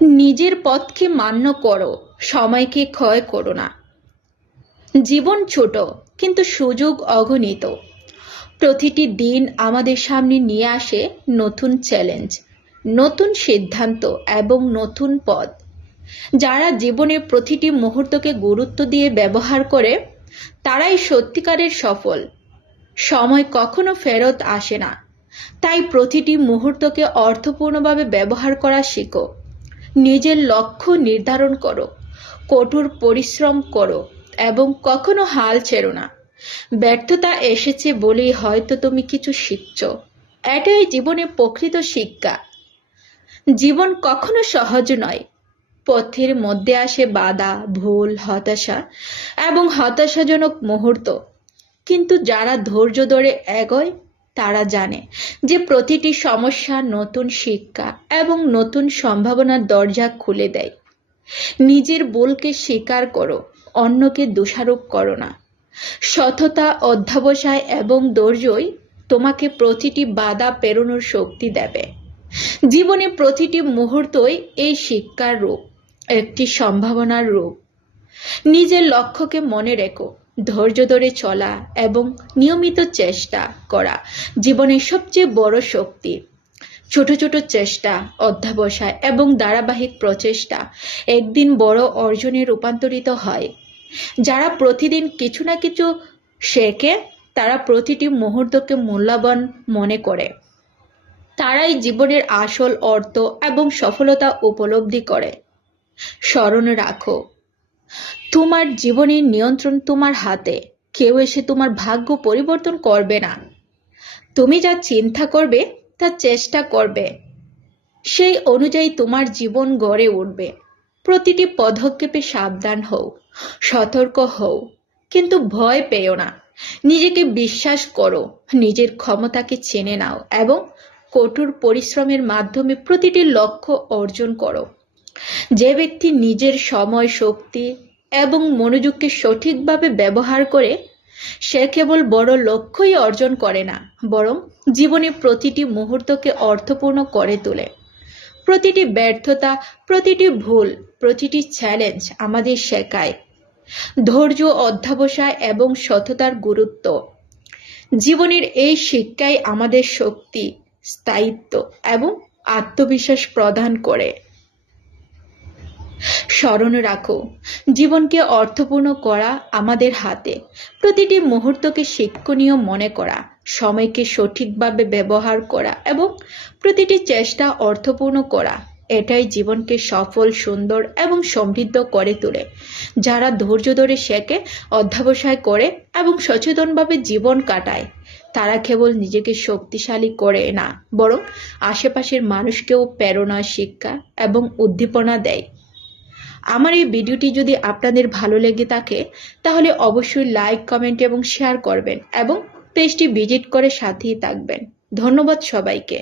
নিজের পথকে মান্য করো, সময়কে ক্ষয় করো না। জীবন ছোট, কিন্তু সুযোগ অগণিত। প্রতিটি দিন আমাদের সামনে নিয়ে আসে নতুন চ্যালেঞ্জ নতুন সিদ্ধান্ত এবং নতুন পথ। যারা জীবনের প্রতিটি মুহূর্তকে গুরুত্ব দিয়ে ব্যবহার করে, তারাই সত্যিকারের সফল। সময় কখনো ফেরত আসে না। তাই প্রতিটি মুহূর্তকে অর্থপূর্ণভাবে ব্যবহার করা শেখো। নিজের লক্ষ্য নির্ধারণ করো, কঠোর পরিশ্রম করো এবং কখনো হাল ছেড়ো না। ব্যর্থতা এসেছে বলেই হয়তো তুমি কিছু শিখছ। এটাই জীবনে প্রকৃত শিক্ষা। জীবন কখনো সহজ নয়। পথের মধ্যে আসে বাধা, ভুল, হতাশা এবং হতাশাজনক মুহূর্ত। কিন্তু যারা ধৈর্য ধরে এগোয় তারা জানে যে প্রতিটি সমস্যা নতুন শিক্ষা এবং নতুন সম্ভাবনার দরজা খুলে দেয়। নিজের ভুলকে স্বীকার করো, অন্যকে দোষারোপ করো না। সততা, অধ্যাবসায় এবং ধৈর্যই তোমাকে প্রতিটি বাধা পেরোনোর শক্তি দেবে। জীবনে প্রতিটি মুহূর্তই এই শিক্ষার রূপ, একটি সম্ভাবনার রূপ। নিজের লক্ষ্যকে মনে রেখো ধৈর্য ধরে চলা এবং নিয়মিত চেষ্টা করা জীবনের সবচেয়ে বড় শক্তি। ছোট ছোট চেষ্টা, অধ্যাবসায় এবং ধারাবাহিক প্রচেষ্টা একদিন বড় অর্জনে রূপান্তরিত হয়। যারা প্রতিদিন কিছু না কিছু শেখে, তারা প্রতিটি মুহূর্তকে মূল্যবান মনে করে। তারাই জীবনের আসল অর্থ এবং সফলতা উপলব্ধি করে। স্মরণ রাখো তোমার জীবনের নিয়ন্ত্রণ তোমার হাতে। কেউ এসে তোমার ভাগ্য পরিবর্তন করবে না। তুমি যা চিন্তা করবে, তা চেষ্টা করবে। সেই অনুযায়ী তোমার জীবন গড়ে উঠবে। প্রতিটি পদক্ষেপে সাবধান হও, সতর্ক হও, কিন্তু ভয় পেও না। নিজেকে বিশ্বাস করো, নিজের ক্ষমতাকে চেনে নাও এবং কঠোর পরিশ্রমের মাধ্যমে প্রতিটি লক্ষ্য অর্জন করো। যে ব্যক্তি নিজের সময়, শক্তি এবং মনোযোগকে সঠিকভাবে ব্যবহার করে সে কেবল বড় লক্ষ্যই অর্জন করে না, বরং জীবনে প্রতিটি মুহূর্তকে অর্থপূর্ণ করে তোলে। প্রতিটি ব্যর্থতা, প্রতিটি ভুল, প্রতিটি চ্যালেঞ্জ আমাদের শেখায়। ধৈর্য, অধ্যাবসায় এবং সততার গুরুত্ব। জীবনের এই শিক্ষাই আমাদের শক্তি, স্থায়িত্ব এবং আত্মবিশ্বাস প্রদান করে। স্মরণ রাখো। জীবনকে অর্থপূর্ণ করা আমাদের হাতে। প্রতিটি মুহূর্তকে শিক্ষণীয় মনে করা, সময়কে সঠিকভাবে ব্যবহার করা এবং প্রতিটি চেষ্টা অর্থপূর্ণ করা, এটাই জীবনকে সফল, সুন্দর এবং সমৃদ্ধ করে তোলে। যারা ধৈর্য ধরে শেখে, অধ্যাবসায় করে এবং সচেতনভাবে জীবন কাটায়, তারা কেবল নিজেকে শক্তিশালী করে না, বরং আশেপাশের মানুষকেও প্রেরণা, শিক্ষা এবং উদ্দীপনা দেয়। আমার এই ভিডিওটি যদি আপনাদের ভালো লেগে থাকে, তাহলে অবশ্যই লাইক কমেন্ট এবং শেয়ার করবেন এবং পেজটি ভিজিট করে সাথেই থাকবেন। ধন্যবাদ সবাইকে।